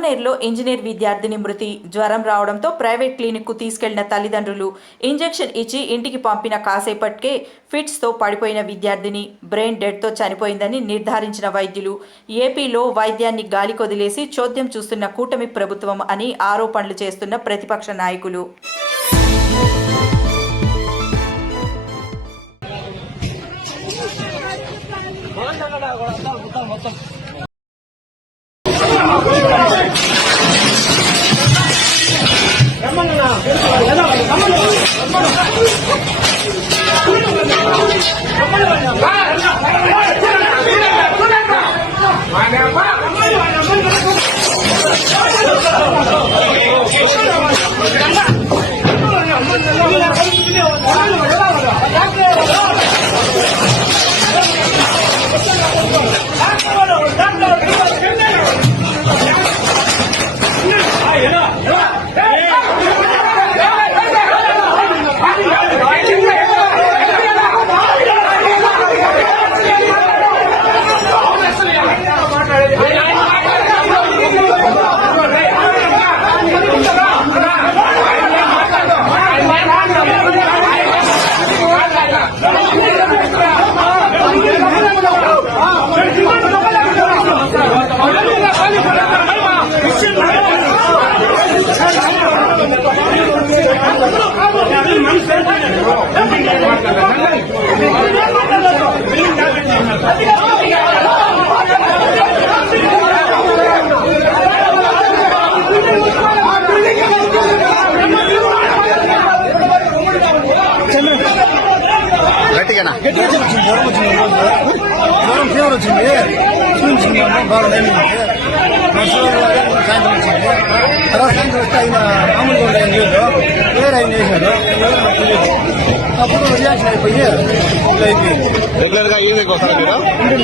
పలమనేరులో engineer విద్యార్థిని మృతి జ్వరం రావడంతో ప్రైవేట్ క్లినిక్కు తీసుకెళ్ళిన తల్లిదండ్రులు ఇంజెక్షన్ ఇచ్చి ఇంటికి పంపిన కాసేపటికే ఫిట్స్తో పడిపోయిన విద్యార్థిని. బ్రెయిన్ డెడ్తో చనిపోయిందని నిర్ధారించిన వైద్యులు. ఏపీలో వైద్యాన్ని గాలి కొదిలేసి చోద్యం చూస్తున్న కూటమి ప్రభుత్వం అని ఆరోపణలు చేస్తున్న ప్రతిపక్ష నాయకులు. 什么人？జ్వరం వచ్చింది జ్వరం వచ్చింది జ్వరం ఫీవర్ వచ్చింది చూపించింది బాగా నైన్ సాయంత్రం వచ్చింది తర్వాత సాయంత్రం వస్తే ఆయన మామూలుగా ఉండే వేరే ఆయన వేశాడు ఎవరో నాకు తెలియదు. అప్పుడు రియాక్షన్ అయిపోయి అయిపోయింది రెగ్యులర్గా ఈవినింగ్ వస్తారా మీరు